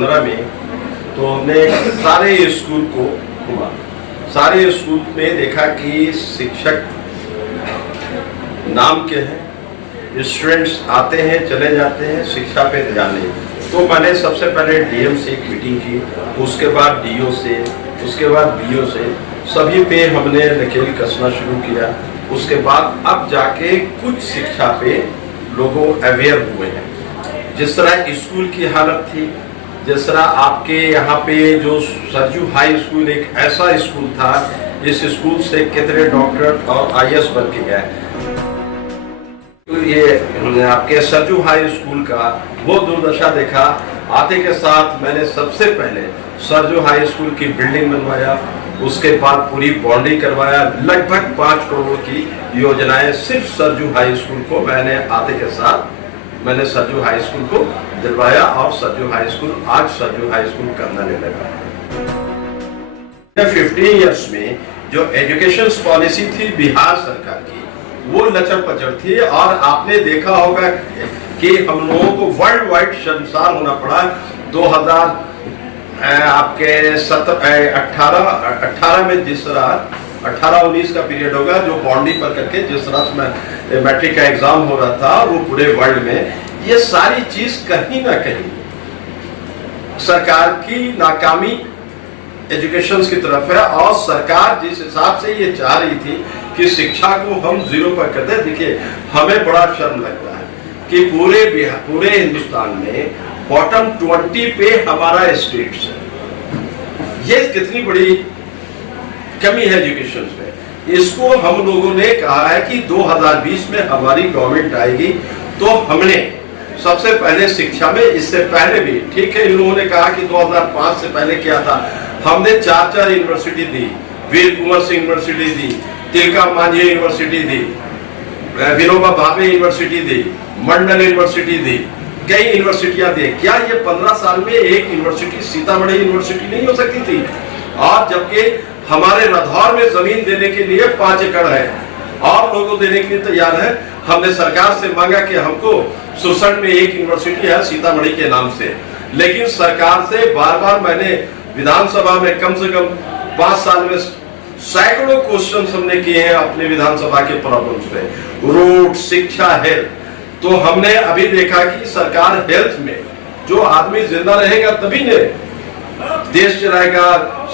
2015 में तो हमने सारे स्कूल को घुमा। सारे स्कूल में देखा कि शिक्षक नाम के हैं, स्टूडेंट्स आते हैं चले जाते हैं, शिक्षा पे ध्यान नहीं। तो मैंने सबसे पहले डीएम से एक मीटिंग की, उसके बाद डीओ से, उसके बाद बीओ से, सभी पे हमने नकेल कसना शुरू किया। उसके बाद अब जाके कुछ शिक्षा पे लोगों अवेयर हुए हैं। जिस तरह स्कूल की हालत थी, जिस तरह आपके यहाँ पे जो सरजू हाई स्कूल एक ऐसा स्कूल था, इस स्कूल से कितने डॉक्टर और आईएएस बन के गए। तो ये आपके सरजू हाई स्कूल का वो दुर्दशा देखा। आते के साथ मैंने सबसे पहले सरजू हाई स्कूल की बिल्डिंग बनवाया, उसके बाद पूरी बाउंड्री करवाया। लगभग 5 करोड़ की योजनाएं सिर्फ सरजू हाई स्कूल को मैंने आते के साथ मैंने सरजू हाई स्कूल को दिलवाया और सरजू हाई स्कूल आज सरजू हाई स्कूल करना ले लगा। 15 इयर्स में जो एजुकेशन पॉलिसी थी बिहार सरकार की, वो लचर पचर थी और आपने देखा होगा कि हम लोगों को वर्ल्ड वाइड शर्मसार होना पड़ा। 2000 आपके 18 में जिस तरह 18-19 का पीरियड होगा जो बाउंड्री पर करके जिस तरह से मैट्रिक का एग्जाम हो रहा था वो पूरे वर्ल्ड में, ये सारी चीज कहीं ना कहीं सरकार की नाकामी एजुकेशन की तरफ है। और सरकार जिस हिसाब से ये चाह रही थी कि शिक्षा को हम 0 पर कर दे, देखिए हमें बड़ा शर्म लगता है कि पूरे हिंदुस्तान में बॉटम 20 पे हमारा स्टेट है। ये कितनी बड़ी कमी है एजुकेशन में। इसको हम लोगों ने कहा है कि 2020 में हमारी गवर्नमेंट आएगी तो हमने सबसे पहले शिक्षा में, इससे पहले भी ठीक है इन लोगों ने कहा कि 2005 से पहले क्या था, हमने 4 यूनिवर्सिटी दी, वीर कुंवर सिंह यूनिवर्सिटी दी, तिलका मांझी यूनिवर्सिटी दी, विनोबा भावे यूनिवर्सिटी दी, मंडल यूनिवर्सिटी दी, कई यूनिवर्सिटियां दी। क्या ये 15 साल में एक यूनिवर्सिटी सीतामढ़ी यूनिवर्सिटी नहीं हो सकती थी? और जबकि हमारे रधौर में जमीन देने के लिए 5 एकड़ है और लोगों देने के लिए तैयार है। हमने सरकार से मांगा कि हमको सुरसंड में एक यूनिवर्सिटी है सीतामढ़ी के नाम से, लेकिन सरकार से बार-बार मैंने विधानसभा में कम से कम 5 साल में सैकड़ों क्वेश्चन हमने किए हैं अपने विधानसभा के प्रॉब्लम्स पे, रोड, शिक्षा, हेल्थ। तो हमने अभी देखा कि सरकार हेल्थ में, जो आदमी जिंदा रहेगा तभी ने देश चलाएगा,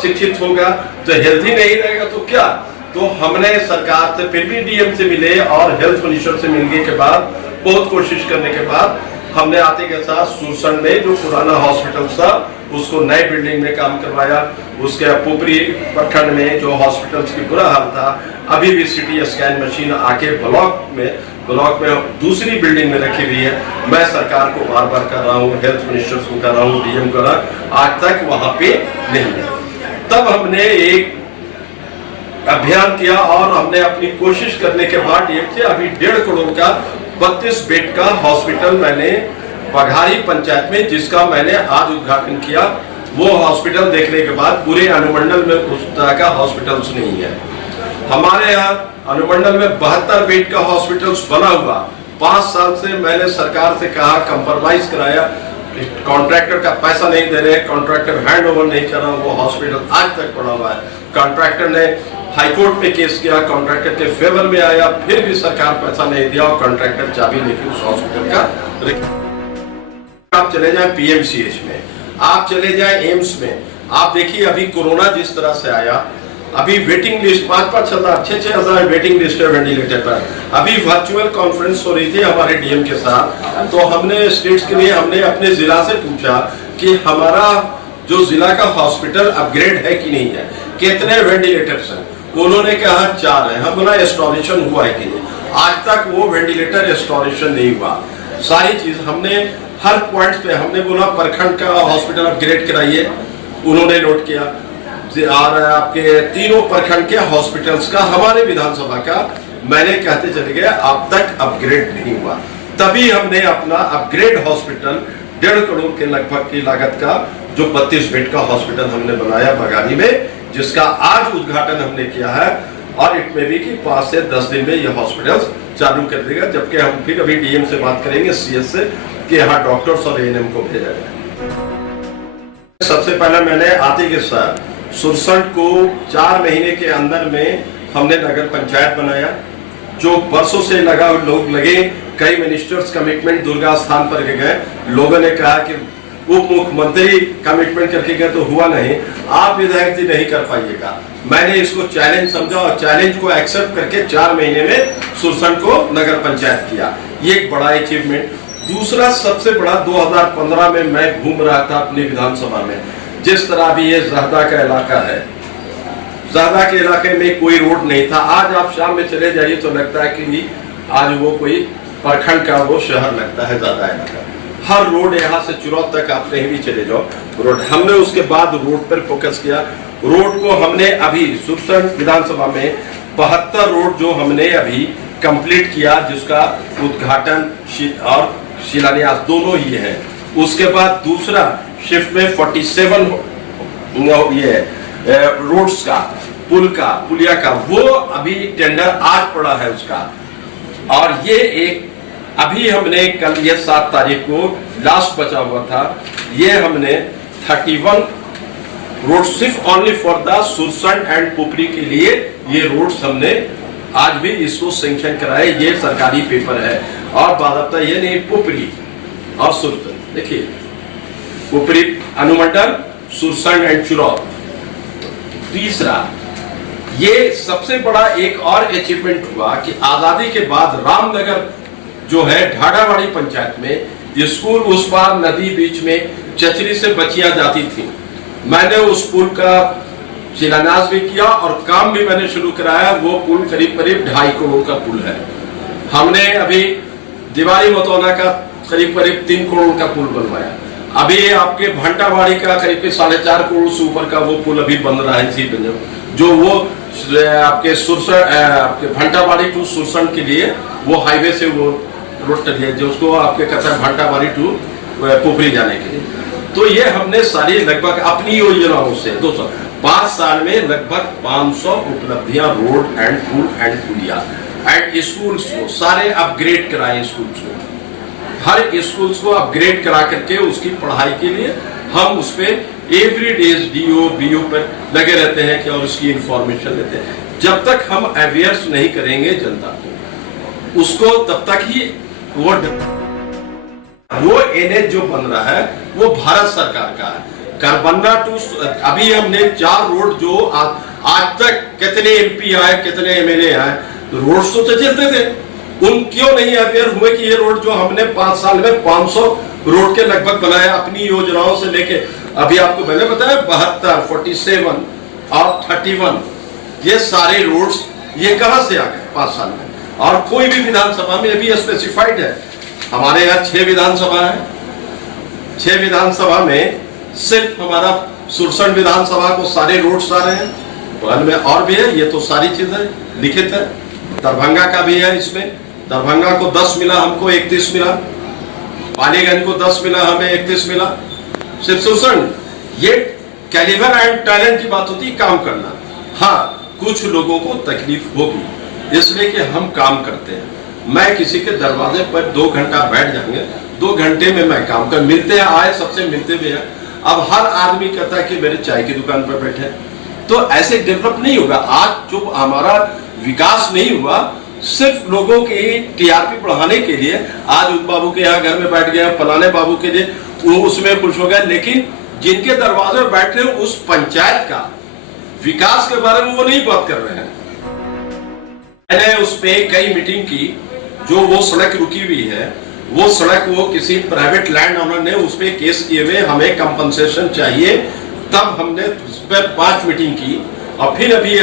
शिक्षित होगा, तो हेल्थ ही नहीं रहेगा तो क्या। तो हमने सरकार से फिर भी डीएम से मिले और हेल्थ मिनिस्टर से मिलने के बाद बहुत कोशिश करने के बाद हमने आते के साथ सुरसंड में जो पुराना हॉस्पिटल था उसको नए बिल्डिंग में काम करवाया। उसके पोपरी प्रखंड में जो हॉस्पिटल्स की बुरा हाल था, अभी भी सिटी स्कैन मशीन आके ब्लॉक में दूसरी बिल्डिंग में रखी हुई है। मैं सरकार को बार-बार कर रहा हूँ, हेल्थ मिनिस्टर को कर रहा हूँ, डीएम कर रहा हूँ, आज तक वहां पे नहीं है। तब हमने एक अभियान किया और हमने अपनी कोशिश करने के बाद डीएम से अभी 1.5 करोड़ का 32 बेड का हॉस्पिटल मैंने बघारी पंचायत में, जिसका मैंने आज उद्घाटन किया। वो हॉस्पिटल देखने के बाद पूरे अनुमंडल में उस तरह का हॉस्पिटल्स नहीं है। हमारे यहाँ अनुमंडल में 72 बेड का हॉस्पिटल्स बना हुआ। 5 साल से मैंने सरकार से कहा, कंप्रोमाइज कराया, कॉन्ट्रैक्टर का पैसा नहीं दे रहे, कॉन्ट्रैक्टर हैंड ओवर नहीं कर रहा, वो हॉस्पिटल आज तक पड़ा हुआ है। कॉन्ट्रैक्टर ने हाईकोर्ट में केस किया, कॉन्ट्रैक्टर के फेवर में आया, फिर भी सरकार पैसा नहीं दिया और कॉन्ट्रैक्टर चाबी लेके उस हॉस्पिटल का। आप चले जाए पीएमसीएच में, आप चले जाए एम्स में, आप देखिए अभी कोरोना जिस तरह से आया, अभी वेटिंग लिस्ट 5-5 हजार 6-6 हजार वेटिंग लिस्ट है वेंटिलेटर पर। अभी वर्चुअल कॉन्फ्रेंस हो रही थी हमारे डीएम के साथ, तो हमने स्टेट्स के लिए हमने अपने जिला से पूछा कि हमारा जो जिला का हॉस्पिटल अपग्रेड है कि नहीं है, कितने वेंटिलेटर्स हैं। उन्होंने कहा 4 है। हम बोला इंस्टॉलेशन हुआ है कि नहीं, आज तक वो वेंटिलेटर इंस्टॉलेशन नहीं हुआ। सारी चीज हमने हर पॉइंट पे हमने बोला प्रखंड का हॉस्पिटल अपग्रेड कराइए, उन्होंने नोट किया। और आपके तीनों प्रखंड के हॉस्पिटल्स का हमारे विधानसभा का मैंने कहते चले गए अब तक अपग्रेड नहीं हुआ। तभी हमने अपना अपग्रेड हॉस्पिटल 1.5 करोड़ के लगभग की लागत का जो 32 बेड का हॉस्पिटल हमने बनाया बघारी में, जिसका आज उद्घाटन हमने किया है। और इट में भी कि 5 से 10 दिन में ये हॉस्पिटल चालू कर देगा, जबकि हम फिर अभी डीएम से बात करेंगे, सीएस से, कि यहाँ डॉक्टर्स और एएनएम को भेजा जाए। सबसे पहले मैंने आते के साथ सुरसंड को 4 महीने के अंदर में हमने नगर पंचायत बनाया, जो बरसों से लोग लगे। कई मिनिस्टर्स कमिटमेंट दुर्गा स्थान पर गए, लोगों ने कहा कि उप मुख्यमंत्री कमिटमेंट करके गए तो हुआ नहीं, आप विधायक जी नहीं कर पाइएगा। मैंने इसको चैलेंज समझा और चैलेंज को एक्सेप्ट करके 4 महीने में सुरसंड को नगर पंचायत किया। ये एक बड़ा अचीवमेंट। दूसरा सबसे बड़ा 2015 में मैं घूम रहा था अपनी विधानसभा में, जिस तरह भी ये जहदा का इलाका है, जहदा के इलाके में कोई रोड नहीं था। आज आप शाम में चले जाइए तो लगता है कि आज वो कोई प्रखंड का वो शहर लगता है जहदा इलाका। हर रोड यहाँ से चुरौत तक आप कहीं भी चले जाओ रोड। हमने उसके बाद रोड पर फोकस किया। रोड को हमने अभी सुरसंड विधानसभा में 72 रोड जो हमने अभी कंप्लीट किया, जिसका उद्घाटन और शिलान्यास दोनों ही है। उसके बाद दूसरा शिफ्ट में 47 ये रोड्स का, पुलिया का वो अभी टेंडर आज पड़ा है उसका। और ये एक अभी हमने कल ये 7 तारीख को लास्ट बचा हुआ था, ये हमने 31 रोड सिर्फ only for the Sursand and Pupri के लिए ये रोड्स हमने आज भी इसको सैंक्शन कराए। ये सरकारी पेपर है और बाकायदा ये नहीं, पुपरी और सुरसंड। देखिए पुपरी अनुमंडल, सुरसंड एंड चुरौत। तीसरा ये सबसे बड़ा एक और अचीवमेंट हुआ कि आजादी के बाद रामनगर जो है ढाढ़ावाड़ी पंचायत में स्कूल, उस पार नदी बीच में चचरी से बचियां जाती थी। मैंने उस पुल का शिलान्यास भी किया और काम भी मैंने शुरू कराया। वो पुल करीब 2.5 करोड़ का पुल है। हमने अभी दीवारी मतौना का करीब 3 करोड़ का पुल बनवाया। अभी आपके भंटावाड़ी का करीब 4.5 करोड़ से ऊपर का वो पुल अभी बन रहा है, जो वो आपके सुरसंड, आपके भंटावाड़ी टू सुरसंड के लिए वो हाईवे से वो रोड है, जो उसको आपके कहते हैं भंटावाड़ी टू पुपरी जाने के लिए। तो ये हमने सारी लगभग अपनी योजनाओं से 5 साल में लगभग 500 उपलब्धियां रोड एंड पुल एंड पुलिया एंड स्कूल्स को सारे अपग्रेड कराए। स्कूल्स को, हर स्कूल्स को अपग्रेड करा करके उसकी पढ़ाई के लिए हम उस पे एवरी डेज डीओ बीओ पर लगे रहते हैं कि और उसकी इंफॉर्मेशन लेते हैं। जब तक हम अवेयर्स नहीं करेंगे जनता को, उसको तब तक ही वो एनएच जो बन रहा है वो भारत सरकार का है। करबन्ना टू अभी हमने 4 रोड जो आज तक कितने एमपी आए, कितने एमएलए आए, रोड तो चलते थे, उन क्यों नहीं अवेयर हुए कि ये रोड जो हमने 5 साल में 500 रोड के लगभग बनाया अपनी योजनाओं से लेके। अभी आपको मैंने बताया 72, 47 और 31 ये सारे रोड्स ये कहां से आ गए 5 साल में। और कोई भी विधानसभा में अभी स्पेसिफाइड है। हमारे यहाँ 6 विधानसभा है, 6 विधानसभा में सिर्फ हमारा सुरसंड विधानसभा को सारे रोड्स आ रहे हैं। बगल में और भी है, ये तो सारी चीजें लिखित है। दरभंगा का भी है, इसमें दरभंगा को 10 मिला, हमको 31 मिला। पालीगंज को 10 मिला, हमें 31 मिला। सिर्फ सुरसंड, ये कैलिबर एंड टैलेंट की बात होती है, काम करना। हाँ, कुछ लोगों को तकलीफ होगी इसलिए कि हम काम करते हैं। मैं किसी के दरवाजे पर 2 घंटा बैठ जाएंगे, 2 घंटे में मैं काम कर मिलते हैं, आए सबसे मिलते भी हैं। अब हर आदमी कहता है कि मेरे चाय की दुकान पर बैठे, तो ऐसे डेवलप नहीं होगा। आज जो हमारा विकास नहीं हुआ सिर्फ लोगों की टीआरपी बढ़ाने के लिए, आज उन बाबू के यहाँ घर में बैठ गया, फलाने बाबू के लिए वो उसमें खुश हो गया, लेकिन जिनके दरवाजे पर बैठे उस पंचायत का विकास के बारे में वो नहीं बात कर रहे हैं। मैंने उस पे कई मीटिंग की, जो वो सड़क रुकी हुई है, वो सड़क वो किसी प्राइवेट लैंड ओनर ने उस पे केस किए हुए, हमें कंपनसेशन चाहिए, तब हमने उस पर 5 मीटिंग की। और फिर अभी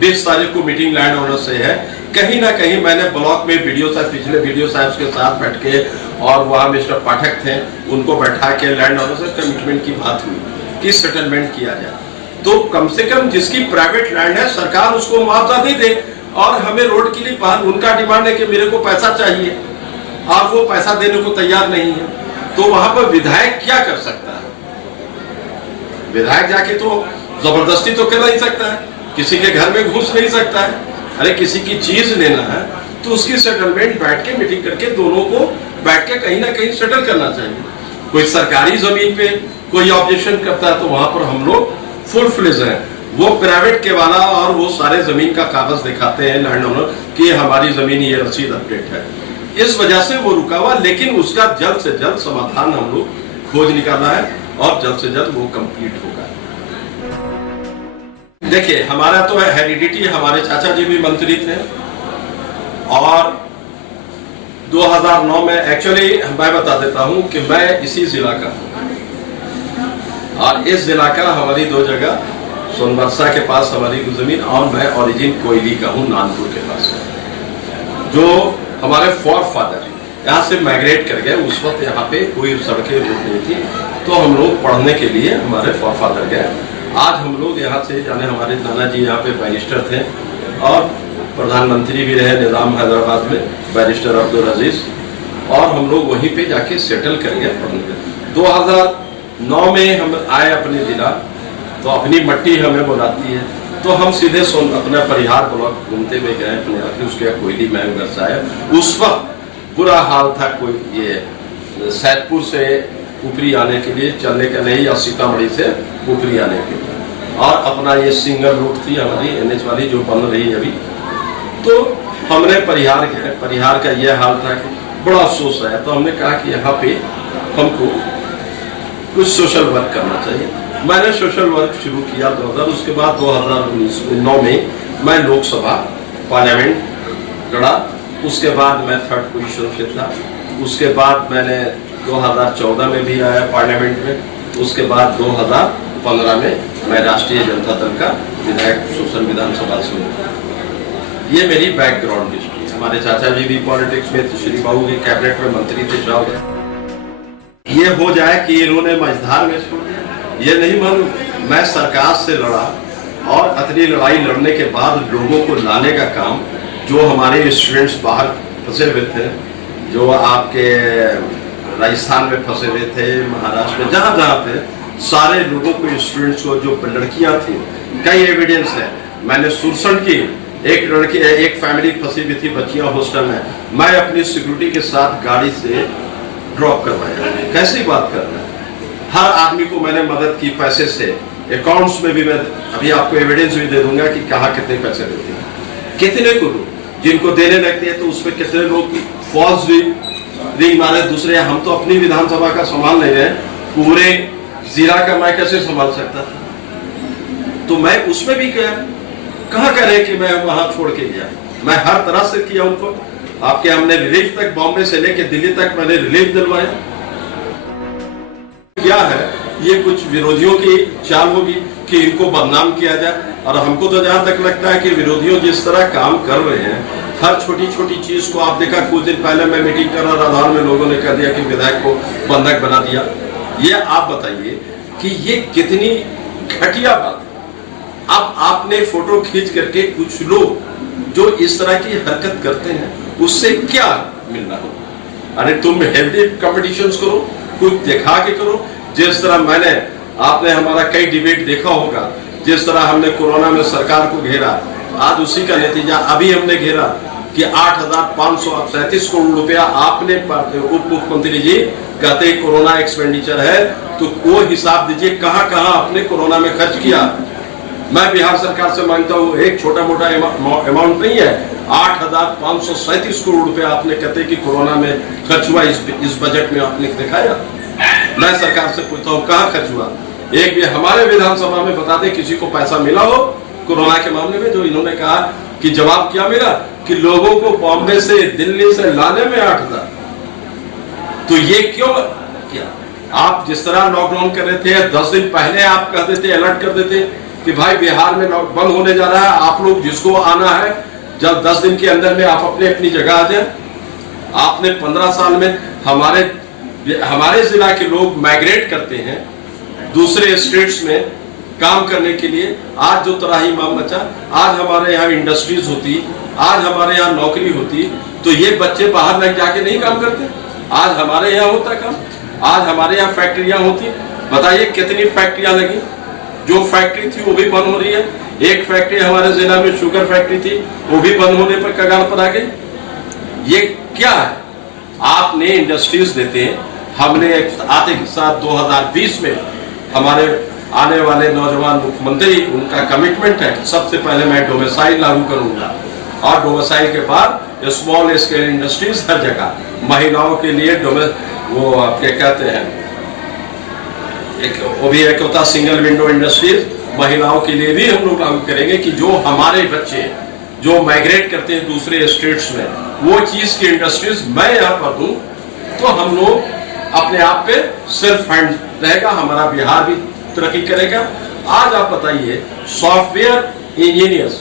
20 तारीख को मीटिंग लैंड ओनर से है। कहीं ना कहीं मैंने ब्लॉक में वीडियो साहब, पिछले वीडियो साहब के साथ बैठ के, और वहाँ मिस्टर पाठक थे, उनको बैठा के लैंड ओनर से कमिटमेंट की बात हुई कि सेटलमेंट किया जाए। तो कम से कम जिसकी प्राइवेट लैंड है सरकार उसको मुआवजा दे दे, और हमें रोड के लिए बाहर उनका डिमांड है कि मेरे को पैसा चाहिए और वो पैसा देने को तैयार नहीं है। तो वहां पर विधायक क्या कर सकता है? विधायक जाके तो जबरदस्ती तो कर नहीं सकता है, किसी के घर में घुस नहीं सकता है। अरे किसी की चीज लेना है तो उसकी सेटलमेंट बैठ के मीटिंग करके दोनों को बैठ के कहीं ना कहीं सेटल करना चाहिए। कोई सरकारी जमीन पे कोई ऑब्जेक्शन करता है तो वहां पर हम लोग फुल फ्लेज हैं। वो प्राइवेट के वाला और वो सारे जमीन का कागज दिखाते हैं लैंड ओनर कि हमारी जमीन ये रसीद अपडेट है, इस वजह से वो रुका हुआ। लेकिन उसका जल्द से जल्द समाधान हम लोग खोज निकालना है और जल्द से जल्द वो कंप्लीट होगा। देखिए, हमारा तो हेरिडिटी, हमारे चाचा जी भी मंत्री थे और 2009 में एक्चुअली मैं बता देता हूं कि मैं इसी जिला का हूं और इस जिला का हमारी दो जगह, सोनबरसा के पास हमारी जमीन और मैं ओरिजिन कोयली का हूं, नानपुर के पास, जो हमारे फॉर फादर यहाँ से माइग्रेट कर गए। उस वक्त यहाँ पे कोई सड़कें नहीं थी, तो हम लोग पढ़ने के लिए हमारे फॉर फादर गए। आज हम लोग यहाँ से जाने, हमारे नाना जी यहाँ पे बैरिस्टर थे और प्रधानमंत्री भी रहे निजाम हैदराबाद में, बैरिस्टर अब्दुल अजीज, और हम लोग वहीं पे जाके सेटल कर गए पढ़ने। 2009 में हम आए अपने जिला, तो अपनी मट्टी हमें बुलाती है, तो हम सीधे अपना परिहार ब्लॉक घूमते हुए गए अपने आके, उसके कोयली में घर से आए। उस वक्त बुरा हाल था, कोई ये सैदपुर से ऊपरी आने के लिए चलने का नहीं, या सीतामढ़ी से ऊपरी आने के लिए, और अपना ये सिंगल रूट थी हमारी NH वाली जो बन रही है अभी। तो हमने परिहार गए, परिहार का यह हाल था कि बड़ा अफसोस है। तो हमने कहा कि यहाँ पे हमको कुछ सोशल वर्क करना चाहिए। मैंने सोशल वर्क शुरू किया 2000, उसके बाद 2009 में मैं लोकसभा पार्लियामेंट लड़ा, उसके बाद मैं 3rd पोजीशन पे था। उसके बाद मैंने 2014 में भी आया पार्लियामेंट में, उसके बाद 2015 में मैं राष्ट्रीय जनता दल का विधायक सोसन विधानसभा से हूँ। ये मेरी बैकग्राउंड हिस्ट्री है। हमारे चाचा जी भी पॉलिटिक्स में, श्री बाबू भी कैबिनेट में मंत्री थे। ये हो जाए कि इन्होंने मझधार में छोड़ दिया, ये नहीं मालूम। मैं सरकार से लड़ा और अतनी लड़ाई लड़ने के बाद लोगों को लाने का काम, जो हमारे स्टूडेंट्स बाहर फंसे हुए थे, जो आपके राजस्थान में फंसे हुए थे, महाराष्ट्र में, जहाँ जहाँ थे, सारे लोगों को, स्टूडेंट्स को, जो लड़कियां थी, कई एविडेंस है। मैंने सुरसंड की एक लड़की, एक फैमिली फंसी हुई थी बच्चियां हॉस्टल में, मैं अपनी सिक्योरिटी के साथ गाड़ी से ड्रॉप करवाया। कैसी बात कर रहे हैं? हर आदमी को मैंने मदद की पैसे से, अकाउंट्स में भी मैं अभी आपको एविडेंस भी दे दूंगा कि कहाँ कितने पैसे देते हैं, कितने को जिनको देने लगते हैं, तो उसमें कितने लोग फॉल्स रिंग मारे दूसरे। हम तो अपनी विधानसभा का संभाल नहीं रहे, पूरे जिला का मैं कैसे संभाल सकता था? तो मैं उसमें भी गया, कहाँ कह रहे कि मैं वहां छोड़ के गया, मैं हर तरह से किया उनको। आपके हमने रिलीफ तक, बॉम्बे से लेके दिल्ली तक मैंने रिलीफ दिलवाया। क्या है ये, कुछ विरोधियों की चाल होगी कि इनको बदनाम किया जाए। और हमको तो जहां तक लगता है कि विरोधियों जिस तरह काम कर रहे हैं, हर छोटी छोटी चीज को, आप देखा कुछ दिन पहले मैं मीटिंग कर रहा, आधार में लोगों ने कह दिया कि विधायक को बंधक बना दिया। ये आप बताइए कि ये कितनी घटिया बात है। अब आपने फोटो खींच करके कुछ लोग जो इस तरह की हरकत करते हैं, उससे क्या मिलना हो? अरे तुम हेल्दी कॉम्पिटिशंस करो, कुछ दिखा के करो। जिस तरह मैंने, आपने हमारा कई डिबेट देखा होगा, जिस तरह हमने कोरोना में सरकार को घेरा, आज उसी का नतीजा अभी हमने घेरा कि 8,537 करोड़ रुपया आपने, उप मुख्यमंत्री जी कहते कोरोना एक्सपेंडिचर है, तो वो हिसाब दीजिए कहां कहां आपने कोरोना में खर्च किया। मैं बिहार सरकार से मांगता हूं, एक छोटा मोटा अमाउंट नहीं है, 8,537 करोड़ रुपया आपने कहते कि कोरोना में खर्च हुआ। इस बजट में आपने दिखाया? मैं सरकार से पूछता हूं कहां खर्च हुआ? एक भी हमारे विधानसभा में बता दे किसी को पैसा मिला हो कोरोना के मामले में? जो इन्होंने कहा कि जवाब क्या मिला कि लोगों को बॉम्बे से, दिल्ली से लाने में 8,000। तो ये क्यों किया? आप जिस तरह लॉकडाउन कर रहे थे, 10 दिन पहले आप कहते थे, अलर्ट कर देते कि भाई बिहार में बंद होने जा रहा है, आप लोग जिसको आना है, जब 10 दिन के अंदर में आप अपने अपनी जगह आ जाए। आपने 15 साल में हमारे जिला के लोग माइग्रेट करते हैं दूसरे स्टेट्स में काम करने के लिए। आज जो तराही माम मचा, आज हमारे यहाँ इंडस्ट्रीज होती, आज हमारे यहाँ नौकरी होती, तो ये बच्चे बाहर लग जाके नहीं काम करते। आज हमारे यहाँ होता काम, आज हमारे यहाँ फैक्ट्रियां होती। बताइए कितनी फैक्ट्रियां लगी? जो फैक्ट्री थी वो भी बंद हो रही है। एक फैक्ट्री हमारे जिला में शुगर फैक्ट्री थी, वो भी बंद होने पर कगार पर आ गई। ये क्या है? आपने इंडस्ट्रीज देते हैं, हमने आते के साथ 2020 में हमारे आने वाले नौजवान मुख्यमंत्री, उनका कमिटमेंट है कि सबसे पहले मैं डोमिसाइल लागू करूंगा और डोमिसाइल के बाद स्मॉल स्केल इंडस्ट्रीज हर जगह, महिलाओं के लिए वो क्या कहते हैं, वो भी एक होता सिंगल विंडो इंडस्ट्रीज, महिलाओं के लिए भी हम लोग लागू करेंगे कि जो हमारे बच्चे जो माइग्रेट करते हैं दूसरे स्टेट्स में, वो चीज की इंडस्ट्रीज मैं यहाँ पर दूं, तो हम लोग अपने आप पे सेल्फ हैंड रहेगा, हमारा बिहार भी तरक्की करेगा। आज आप बताइए, सॉफ्टवेयर इंजीनियर्स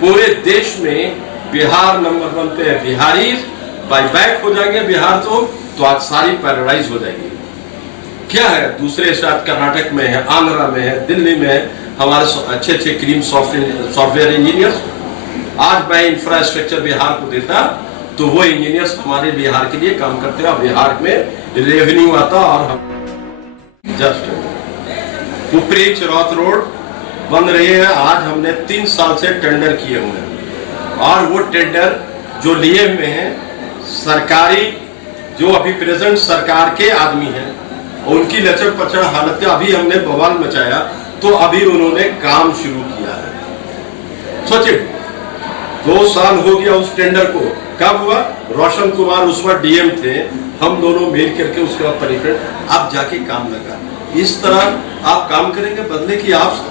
पूरे देश में बिहार नंबर 1 पे है। बिहारी बाई बैक हो जाएंगे बिहार तो आज सारी पैराडाइज हो जाएगी। क्या है दूसरे स्टेट, कर्नाटक में है, आंध्रा में है, दिल्ली में है, हमारे अच्छे क्रीम सॉफ्टवेयर इंजीनियर्स। आज मैं इंफ्रास्ट्रक्चर बिहार को देता तो वो इंजीनियर्स हमारे बिहार के लिए काम करते हैं और बिहार में रेवेन्यू आता। और हम जस्ट ऊपरी चिरौत रोड बन रही है। आज हमने 3 साल से टेंडर किए हुए हैं और वो टेंडर जो लिए हुए हैं सरकारी, जो अभी प्रेजेंट सरकार के आदमी हैं, उनकी लचर पचड़ हालत का अभी हमने बवाल मचाया तो अभी उन्होंने काम शुरू किया है। सोचिए 2 साल हो गया उस टेंडर को। कब हुआ? रोशन कुमार उस वक्त डीएम थे, हम दोनों मिल करके उसके बाद परिफ्रेंड अब जाके काम लगा। इस तरह आप काम करेंगे, बदले की आप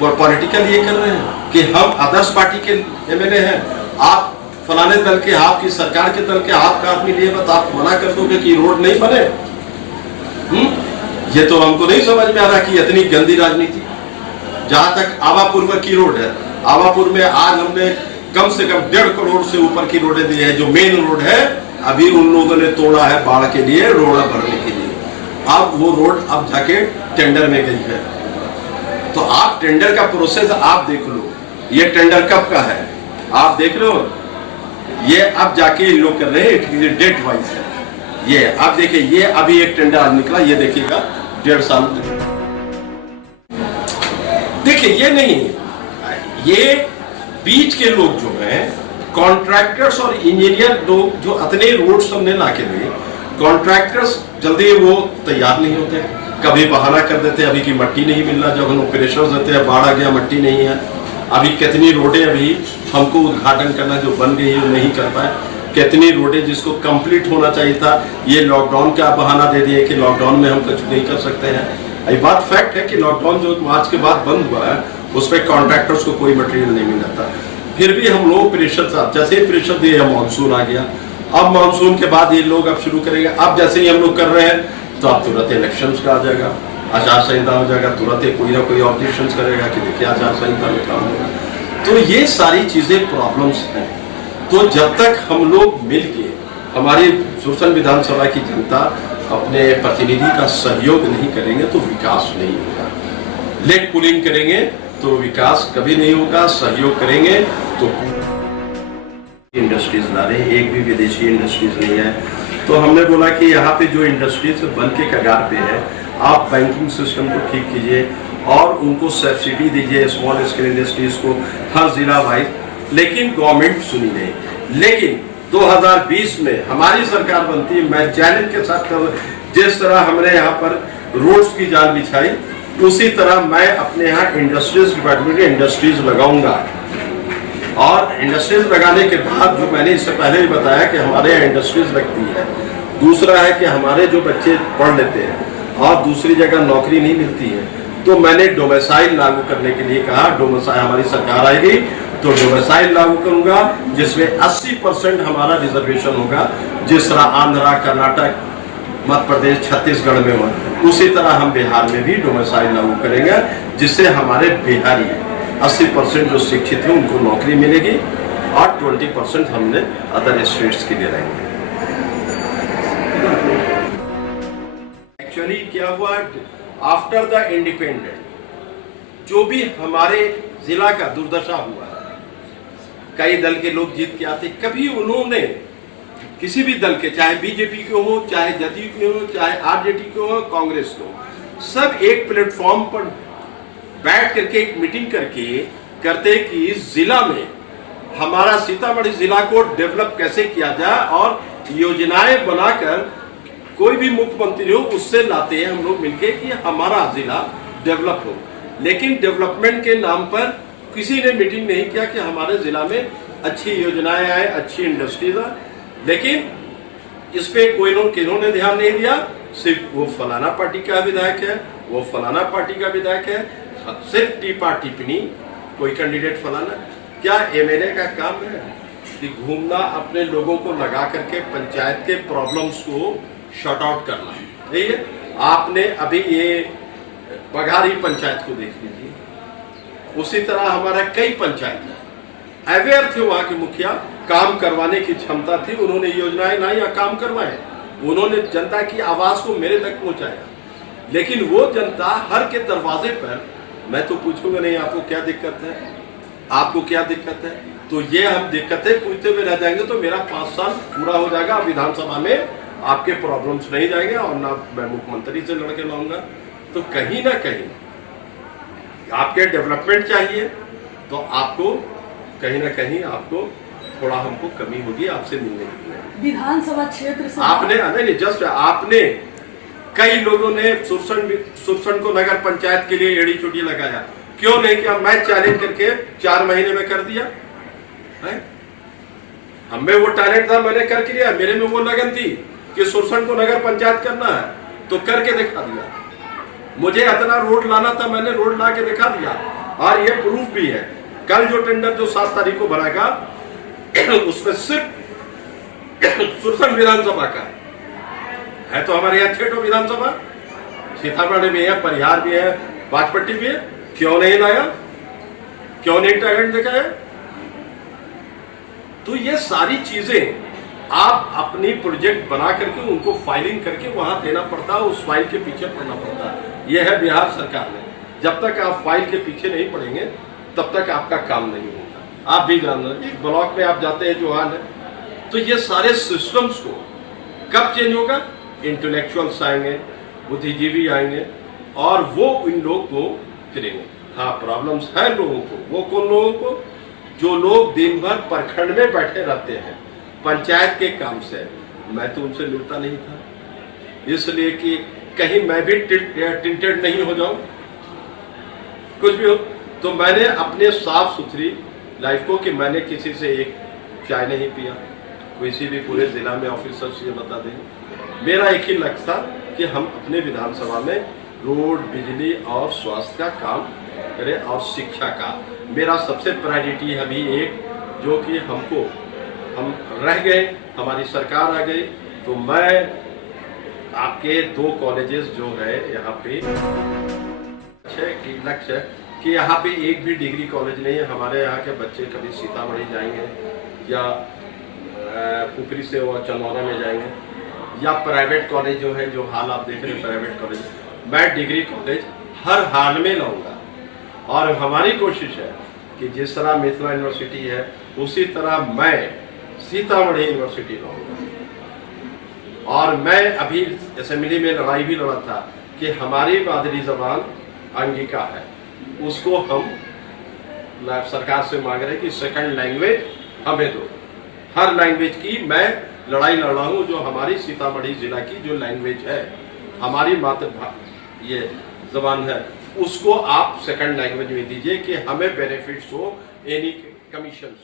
पॉलिटिकल ये कर रहे हैं कि हम अदर्स पार्टी के एमएलए हैं, आप फलाने दल के, आपकी सरकार के दल के आपका आदमी लिए बस आप मना कर दोगे कि रोड नहीं बने। ये तो हमको नहीं समझ में आ रहा कि इतनी गंदी राजनीति। जहां तक आवापुर की रोड है, आवापुर में आज हमने कम से कम 1.5 करोड़ से ऊपर की रोडें दी है। जो मेन रोड है अभी उन लोगों ने तोड़ा है बाढ़ के लिए, रोड़ा भरने के लिए। अब वो रोड अब जाके टेंडर में गई है। तो आप टेंडर का प्रोसेस आप देख लो, ये टेंडर कब का है आप देख लो, ये अब जाके लोग कर रहे हैं, डेट वाइज है। ये अब देखिए, ये अभी एक टेंडर आज निकला, ये देखिएगा 1.5 साल। देखिए ये नहीं, ये बीच के लोग जो हैं कॉन्ट्रैक्टर्स और इंजीनियर लोग जो इतने रोड्स हमने ला के दिए, कॉन्ट्रैक्टर्स जल्दी वो तैयार नहीं होते, कभी बहाना कर देते अभी की मट्टी नहीं मिल रहा, जब हम ऑपरेशन देते हैं बाढ़ आ गया मट्टी नहीं है। अभी कितनी रोडें अभी हमको उद्घाटन करना जो बन गई है नहीं कर पाए, कितनी रोडें जिसको कंप्लीट होना चाहिए था, ये लॉकडाउन का बहाना दे दिए कि लॉकडाउन में हम कुछ नहीं कर सकते हैं। ये बात फैक्ट है कि लॉकडाउन जो मार्च के बाद बंद हुआ है उसमें कॉन्ट्रैक्टर्स को कोई मटेरियल नहीं मिला था, फिर भी हम लोग प्रेशर था, जैसे ही प्रेशर दिए मानसून आ गया। अब मानसून के बाद ये लोग अब शुरू करेंगे, अब जैसे ही हम लोग कर रहे हैं तो अब तुरंत इलेक्शंस का आ जाएगा, आचार संहिता हो जाएगा, तुरंत कोई ना कोई ऑब्जेक्शन करेगा कि देखिए आचार संहिता में काम होगा। तो ये सारी चीजें प्रॉब्लम्स हैं। तो जब तक हम लोग मिलके, हमारी सूचन विधानसभा की जनता अपने प्रतिनिधि का सहयोग नहीं करेंगे तो विकास नहीं होगा। लेग पुलिंग करेंगे तो विकास कभी नहीं होगा, सहयोग करेंगे तो इंडस्ट्रीज ला रहे हैं, एक भी विदेशी इंडस्ट्रीज नहीं है। तो हमने बोला कि यहाँ पे जो इंडस्ट्रीज बन के कगार पे है, आप बैंकिंग सिस्टम को ठीक कीजिए और उनको सब्सिडी दीजिए स्मॉल स्केल इंडस्ट्रीज को हर जिला वाइज। लेकिन गवर्नमेंट सुनी नहीं। लेकिन 2020 में हमारी सरकार बनती है, मैं चैलेंज के साथ कर, जिस तरह हमने यहाँ पर रोड्स की जाल बिछाई उसी तरह मैं अपने यहाँ इंडस्ट्रीज डिपार्टमेंट में इंडस्ट्रीज लगाऊंगा। और इंडस्ट्रीज लगाने के बाद जो मैंने इससे पहले भी बताया कि हमारे यहाँ इंडस्ट्रीज लगती है, दूसरा है कि हमारे जो बच्चे पढ़ लेते हैं और दूसरी जगह नौकरी नहीं मिलती है, तो मैंने डोमिसाइल लागू करने के लिए कहा। डोमिसाइल हमारी सरकार आएगी तो डोमिसाइल लागू करूंगा जिसमें 80% हमारा रिजर्वेशन होगा, जिस तरह आंध्रा, कर्नाटक, मध्य प्रदेश, छत्तीसगढ़ में हो, उसी तरह हम बिहार में भी डोमिसाइल लागू करेंगे, जिससे हमारे बिहारी 80% जो शिक्षित हैं उनको नौकरी मिलेगी और 20% हमने अदर स्टेट्स के लिए रहेंगे। एक्चुअली क्या हुआ, आफ्टर द इंडिपेंडेंट जो भी हमारे जिला का दुर्दशा हुआ, कई दल के लोग जीत के आते, कभी उन्होंने किसी भी दल के, चाहे बीजेपी के हो, चाहे जदयू के हो, चाहे आरजेडी के हो, कांग्रेस के हो, सब एक प्लेटफॉर्म पर बैठ करके एक मीटिंग करके करते कि इस जिला में हमारा सीतामढ़ी जिला को डेवलप कैसे किया जाए और योजनाएं बनाकर कोई भी मुख्यमंत्री हो उससे लाते हैं हम लोग मिलके कि हमारा जिला डेवलप हो। लेकिन डेवलपमेंट के नाम पर किसी ने मीटिंग नहीं किया कि हमारे जिला में अच्छी योजनाएं आए, अच्छी इंडस्ट्रीज आए। लेकिन इस पे किन्होंने ध्यान नहीं दिया। सिर्फ वो फलाना पार्टी का विधायक है, वो फलाना पार्टी का विधायक है, सिर्फ टीपा टिप्पणी, कोई कैंडिडेट फलाना। क्या एमएलए का काम है कि घूमना, अपने लोगों को लगा करके पंचायत के प्रॉब्लम्स को शॉर्ट आउट करना? ठीक है, आपने अभी ये बघारी पंचायत को देख लीजिए, उसी तरह हमारा कई पंचायत है, अवेयर थे वहां के मुखिया, काम करवाने की क्षमता थी, उन्होंने योजनाएं लाई या काम करवाए, उन्होंने जनता की आवाज को मेरे तक पहुंचाया। लेकिन वो जनता हर के दरवाजे पर, मैं तो पूछूंगा नहीं आपको क्या दिक्कत है, आपको क्या दिक्कत है, तो ये हम दिक्कतें पूछते हुए रह जाएंगे तो मेरा 5 साल पूरा हो जाएगा, विधानसभा में आपके प्रॉब्लम्स नहीं जाएंगे और ना मैं मुख्यमंत्री से लड़के लाऊंगा। तो कहीं ना कहीं आपके डेवलपमेंट चाहिए तो आपको कहीं ना कहीं आपको थोड़ा हमको कमी होगी आपसे मिलने की। विधानसभा क्षेत्र से आपने नहीं, जस्ट आपने कई लोगों ने सुरसन को नगर पंचायत के लिए एड़ी चोटी लगाया, क्यों नहीं किया? मैं चैलेंज करके 4 महीने में कर दिया है? हमें वो टैलेंट था, मैंने करके लिया, मेरे में वो लगन थी कि सुरसन को नगर पंचायत करना है तो करके दिखा दिया। मुझे इतना रोड लाना था, मैंने रोड ला के दिखा दिया और ये प्रूफ भी है। कल जो टेंडर जो 7 तारीख को भराएगा उसमें सिर्फ सुरसन विधानसभा का है। तो हमारे यहाँ 6 विधानसभा, सीतामढ़ी भी है, परिहार भी है, बाजपट्टी भी है, क्यों नहीं लाया? क्यों नहीं टैलेंट दिखाया? तो ये सारी चीजें आप अपनी प्रोजेक्ट बना करके उनको फाइलिंग करके वहां देना पड़ता है, उस फाइल के पीछे पड़ना पड़ता है। यह है बिहार सरकार में, जब तक आप फाइल के पीछे नहीं पड़ेंगे तब तक आपका काम नहीं होगा। आप भी जान रहे हैं, ब्लॉक में आप जाते हैं जो हाल है, तो ये सारे सिस्टम्स को कब चेंज होगा? इंटेलेक्चुअल्स आएंगे, बुद्धिजीवी आएंगे और वो इन लोग को करेंगे। हाँ, प्रॉब्लम्स है लोगों को, वो कौन लोगों को? जो लोग दिन भर प्रखंड में बैठे रहते हैं पंचायत के काम से। मैं तो उनसे मिलता नहीं था, इसलिए कि कहीं मैं भी टिंटेड नहीं हो जाऊं, कुछ भी हो। तो मैंने अपने साफ सुथरी लाइफ को कि मैंने किसी से एक चाय नहीं पिया, किसी भी पूरे जिला में ऑफिसर से बता दें। मेरा एक ही लक्ष्य था कि हम अपने विधानसभा में रोड, बिजली और स्वास्थ्य का काम करें और शिक्षा का। मेरा सबसे प्रायोरिटी है अभी एक, जो कि हम रह गए, हमारी सरकार आ गई तो मैं आपके 2 कॉलेजेस जो है यहाँ पे लक्ष्य है कि यहाँ पे एक भी डिग्री कॉलेज नहीं है। हमारे यहाँ के बच्चे कभी सीतामढ़ी जाएंगे या पुपरी से और चंदौरा में जाएंगे या प्राइवेट कॉलेज जो है, जो हाल आप देख रहे हैं प्राइवेट कॉलेज, मैं डिग्री कॉलेज हर हाल में लाऊंगा। और हमारी कोशिश है कि जिस तरह मिथिला यूनिवर्सिटी है उसी तरह मैं सीतामढ़ी यूनिवर्सिटी लाऊंगा। और मैं अभी असेंबली में लड़ाई भी लड़ा था कि हमारी मादरी जबान अंगिका है, उसको हम सरकार से मांग रहे हैं कि सेकंड लैंग्वेज हमें दो। हर लैंग्वेज की मैं लड़ाई लड़ रहा हूँ। जो हमारी सीतामढ़ी जिला की जो लैंग्वेज है, हमारी मातृभाषा ये जबान है, उसको आप सेकंड लैंग्वेज में दीजिए कि हमें बेनिफिट्स हो, एनी कमीशन